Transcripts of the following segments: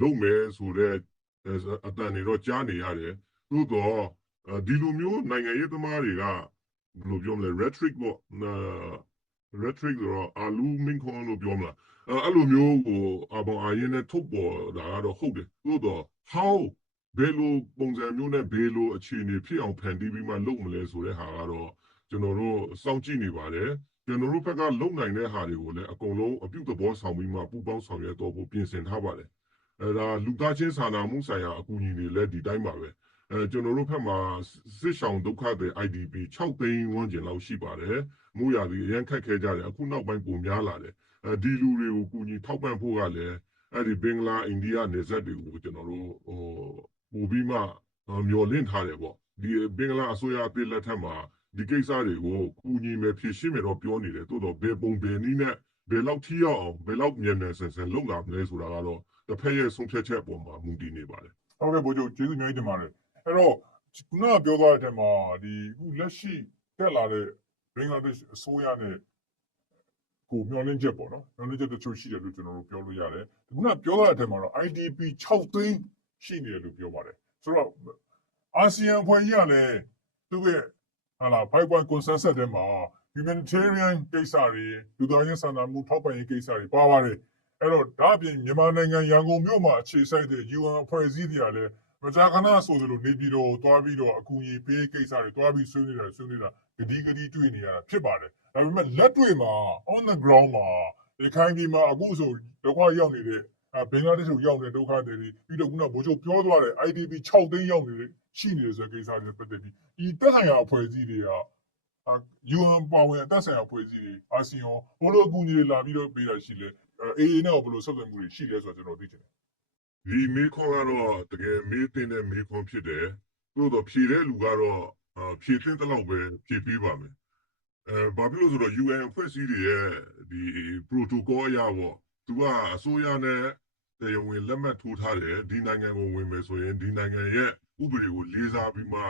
လုံမဲဆိုတဲ့အတန်တွေတော့ကြားနေရတယ်သို့တော့ဒီလိုမျိုးနိုင်ငံရေးသမားတွေကဘယ်လိုပြောမလဲ rhetoric ပေါ့ rhetoric ဆိုတော့အာလူမင်းခွန်လို့ပြောမလားအဲ့လိုမျိုးကိုအပေါ်အရင်နဲ့ထုတ်ပေါ်တာကတော့ဟုတ်တယ်သို့တော့ how ဘယ်လိုပုံစံမျိုးနဲ့ဘယ်လိုအခြေအနေဖြစ်အောင်ဖန်တီးပြီးမှလုပ်မလဲဆိုတဲ့ဟာကတော့ကျွန်တော်တို့စောင့်ကြည့်နေပါတယ်ကျွန်တော်တို့ဘက်ကလုံနိုင်တဲ့ဟာတွေကိုလည်းအကုန်လုံးအပြုသဘောဆောင်ပြီးမှပူပေါင်းဆောင်ရွက်တော့ဖို့ပြင်ဆင်ထားပါတယ်ဒါလူသားချင်းစာနာမှုဆိုင်ရာအကူအညီတွေလည်းဒီတိုင်းပါပဲကျွန်တော်တို့ဘက်မှာစစ်ဆောင်ဒုက္ခတွေ IDP 6သိန်းဝန်းကျင်လောက်ရှိပါတယ်။မိုးရာသီအရန်ခက်ခဲကြတယ်အခုနောက်ပိုင်းပုံများလာတယ်။ဒီလူတွေကိုကူညီထောက်ပံ့ဖို့ကလည်းအဲ့ဒီဘင်္ဂလားအိန္ဒိယနယ်စပ်တွေကိုကျွန်တော်တို့ပို့ပြီးမှမျောလင့်ထားတယ်ပေါ့။ဒီဘင်္ဂလားအစိုးရအသစ်လက်ထက်မှာဒီကိစ္စတွေကိုကူညီမယ်ဖြည့်ရှင်းမယ်တော့ပြောနေတယ်။သို့တော့ဘယ်ပုံဘယ်နည်းနဲ့ဘယ်လောက်ထိရောက်အောင်ဘယ်လောက်မြန်မြန်ဆန်ဆန်လုပ်လာမလဲဆိုတာကတော့တစ်ဖက်ရဲ့ဆုံးဖြတ်ချက်အပေါ်မှာမူတည်နေပါတယ်။ ဟုတ်ကဲ့ဗိုလ်ချုပ်ကျေးဇူးများတင်ပါတယ်အဲ့တော့ခုနကပြောသွားတဲ့အထက်မှာဒီခုလက်ရှိတက်လာတဲ့ဘင်္ဂလားဒေ့ရှ်အစိုးရနဲ့ကိုမျှော်လင့်ချက်ပေါ့နော်မျှော်လင့်ချက်တချို့ရှိတယ်လို့ကျွန်တော်တို့ပြောလို့ရတယ်ခုနပြောသွားတဲ့အထက်မှာတော့ IDP 6သိန်းရှိနေတယ်လို့ပြောပါတယ်ဆိုတော့အာဆီယံအဖွဲ့ကြီးကလည်းသူ့ရဲ့5 point consensus ထဲမှာ humanitarian ကိစ္စတွေလူသားချင်းစာနာမှုထောက်ပံ့ရေးကိစ္စတွေပါပါတယ်အဲ့တော့ဒါအပြင်မြန်မာနိုင်ငံရန်ကုန်မြို့မှာအခြေစိုက်တဲ့ UN အဖွဲ့အစည်းတွေကလည်းမကြာခဏဆိုသလိုနေပြည်တော်ကိုသွားပြီးတော့အကူအညီပေးကိစ္စတွေသွားပြီးဆွေးနွေးတာဂတိတွေ့နေရတာဖြစ်ပါတယ်ဒါပေမဲ့လက်တွေ့မှာ on the ground မှာရခိုင်ပြည်မှာအခုဆိုဒုက္ခရောက်နေတဲ့ဘင်္ဂလားဒေ့ရှ်ကိုရောက်နေတဲ့ဒုက္ခတွေပြီးတော့ခုနဗိုလ်ချုပ်ပြောသွားတဲ့ IDP 6သိန်းရောက်နေတဲ့ရှိနေတဲ့ဆိုတဲ့ကိစ္စတွေပတ်သက်ပြီးဒီတက်ဆိုင်ရာအဖွဲ့အစည်းတွေက UN ပါဝင်တက်ဆိုင်ရာအဖွဲ့အစည်းတွေအာဆီယံဘလို့အကူအညီတွေလာပြီးတော့ပေးတာရှိလဲAA နဲ့ဘလို့ဆက်သွယ်မှုတွေရှိလဲဆိုတော့ကျွန်တော်သိချင်တယ်ဒီမေခွန်ကတော့တကယ်မေးတင်တဲ့မေခွန်ဖြစ်တယ်သို့တော့ဖြေတဲ့လူကတော့ဖြေတင်တဲ့လောက်ပဲဖြေပေးပါမယ်ဘာဖြစ်လို့ဆိုတော့ UN အဖွဲ့အစည်းတွေရဲ့ဒီ protocol အရပေါ့သူကအစိုးရနဲ့တရားဝင်လက်မှတ်ထိုးထားတယ်ဒီနိုင်ငံကိုဝင်မယ်ဆိုရင်ဒီနိုင်ငံရဲ့ဥပဒေကိုလေးစားပြီးမှ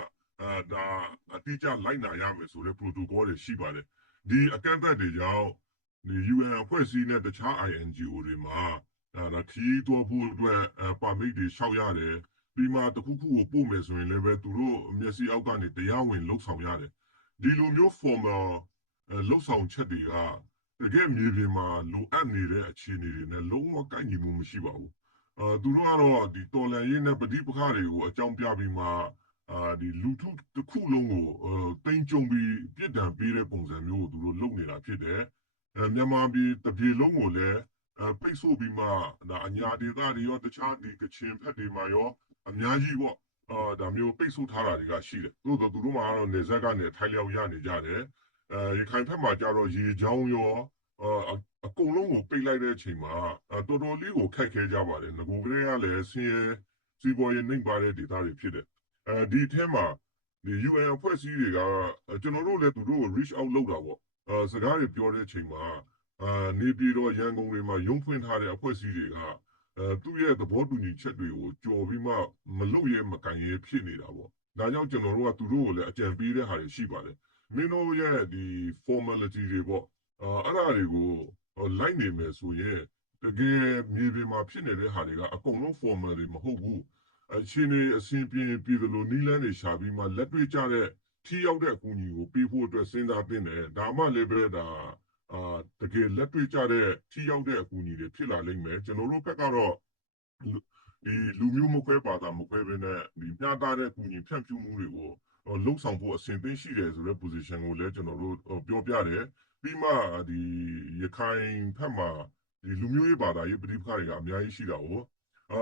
ဒါအတိအကျလိုက်နာရမယ်ဆိုတဲ့ protocol တွေရှိပါတယ်ဒီအကန့်အသတ်တွေကြောင့်ဒီ UN အဖွဲ့အစည်းနဲ့တခြား INGO တွေမှာဒါခီးသွားဖို့အတွက်ပါမိတ်တွေလျှောက်ရတယ်ပြီးမှတခုခုကိုပို့မယ်ဆိုရင်လည်းပဲသူတို့မျက်စိအောက်ကနေတရားဝင်လှုပ်ဆောင်ရတယ်ဒီလိုမျိုး formal လှုပ်ဆောင်ချက်တွေကတကယ်မြေပြင်မှာလိုအပ်နေတဲ့အခြေအနေတွေနဲ့လုံးဝကိုက်ညီမှုမရှိပါဘူးသူတို့ကတော့ဒီတော်လန်ရေးနဲ့ပဋိပက္ခတွေကိုအကြောင်းပြပြီးမှဒီလူထုတစ်ခုလုံးကိုတင်ကြုံပြီးပြစ်ဒဏ်ပေးတဲ့ပုံစံမျိုးကိုသူတို့လုပ်နေတာဖြစ်တယ်မြန်မာပြည်တပြည်လုံးကိုလည်းပိတ်ဆို့ပြီးမှဒါအညာဒေသတွေရောတခြားဒီကချင်ဘက်တွေမှာရောအများကြီးပေါ့ဒါမျိုးပိတ်ဆို့ထားတာတွေကရှိတယ်သို့တော့သူတို့မှာတော့နေဆက်ကနေထိုင်လျောက်ရနေကြတယ်ရခိုင်ဘက်မှာကြတော့ရေချောင်းရောအကုန်လုံးကိုပိတ်လိုက်တဲ့အချိန်မှာတော်တော်လေးကိုခက်ခဲကြပါတယ်ငကိုကလေးကလည်းဆင်းရဲစီးပွားရေးနှိမ့်ပါတဲ့ဒေသတွေဖြစ်တယ်ဒီအထက်မှာဒီ UN အဖွဲ့အစည်းတွေကကျွန်တော်တို့လည်းသူတို့ကို reach out လုပ်တာပေါ့စကားတွေပြောတဲ့အချိန်မှာနေပြည်တော်ရန်ကုန်တွေမှာရုံးဖွင့်ထားတဲ့အဖွဲ့အစည်းတွေကသူ့ရဲ့သဘောတူညီချက်တွေကိုကြော်ပြီးမှမလုပ်ရဲမကန်ရဲဖြစ်နေတာပေါ့ဒါကြောင့်ကျွန်တော်တို့ကသူတို့ကိုလည်းအကြံပေးတဲ့ဟာတွေရှိပါတယ်မင်းတို့ရဲ့ဒီ formality တွေပေါ့အဲ့ဒါတွေကိုလိုက်နေမယ်ဆိုရင်တကယ်မြေပြင်မှာဖြစ်နေတဲ့ဟာတွေကအကုန်လုံး formal တွေမဟုတ်ဘူးအချင်းတွေအစဉ်ပြေပြည်လို့နီးလန်းတွေရှာပြီးမှလက်တွေ့ကြတဲ့ထိရောက်တဲ့အကူအညီကိုပေးဖို့အတွက်စဉ်းစားသင့်တယ်ဒါမှလည်းပဲဒါတကယ်လက်တွေ့ကြတဲ့ထိရောက်တဲ့အကူအညီတွေဖြစ်လာလိမ့်မယ်ကျွန်တော်တို့ဘက်ကတော့ဒီလူမျိုးမခွဲပါတာမခွဲဘဲနဲ့ဒီမျှတတဲ့အကူအညီဖြန့်ဖြူးမှုတွေကိုလှုပ်ဆောင်ဖို့အစဉ်သင့်ရှိတယ်ဆိုတဲ့ position ကိုလည်းကျွန်တော်တို့ပြောပြတယ်ပြီးမှဒီရခိုင်ဘက်မှာဒီလူမျိုးရေးဘာသာရေးပဋိပက္ခတွေကအများကြီးရှိတာကို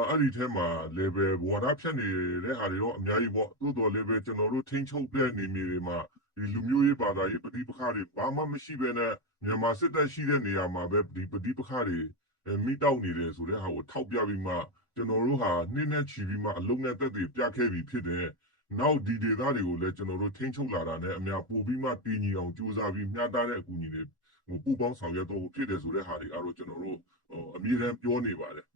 အဲ့ဒီထဲမှာ level ဝါဒဖြန့်နေတဲ့ဟာတွေတော့အများကြီးပေါ့သို့တော်လည်းပဲကျွန်တော်တို့ထိန်းချုပ်တဲ့နေမြေတွေမှာဒီလူမျိုးရေးဘာသာရေးပဋိပက္ခတွေဘာမှမရှိဘဲနဲ့မြန်မာစစ်တပ်ရှိတဲ့နေရာမှာပဲဒီပဋိပက္ခတွေမိတောက်နေတယ်ဆိုတဲ့ဟာကိုထောက်ပြပြီးမှကျွန်တော်တို့ဟာနှင်းနဲ့ချီပြီးမှအလုံးနဲ့သက်တွေပြခဲ့ပြီးဖြစ်တယ်နောက်ဒီဒေသတွေကိုလည်းကျွန်တော်တို့ထိန်းချုပ်လာတာနဲ့အများပို့ပြီးမှတည်ငြိမ်အောင်ကြိုးစားပြီးမျှတတဲ့အကူအညီတွေပူပေါင်းဆောင်ရွက်တော့ဖြစ်တယ်ဆိုတဲ့ဟာတွေအားလုံးကျွန်တော်တို့အမြဲတမ်းပြောနေပါတယ်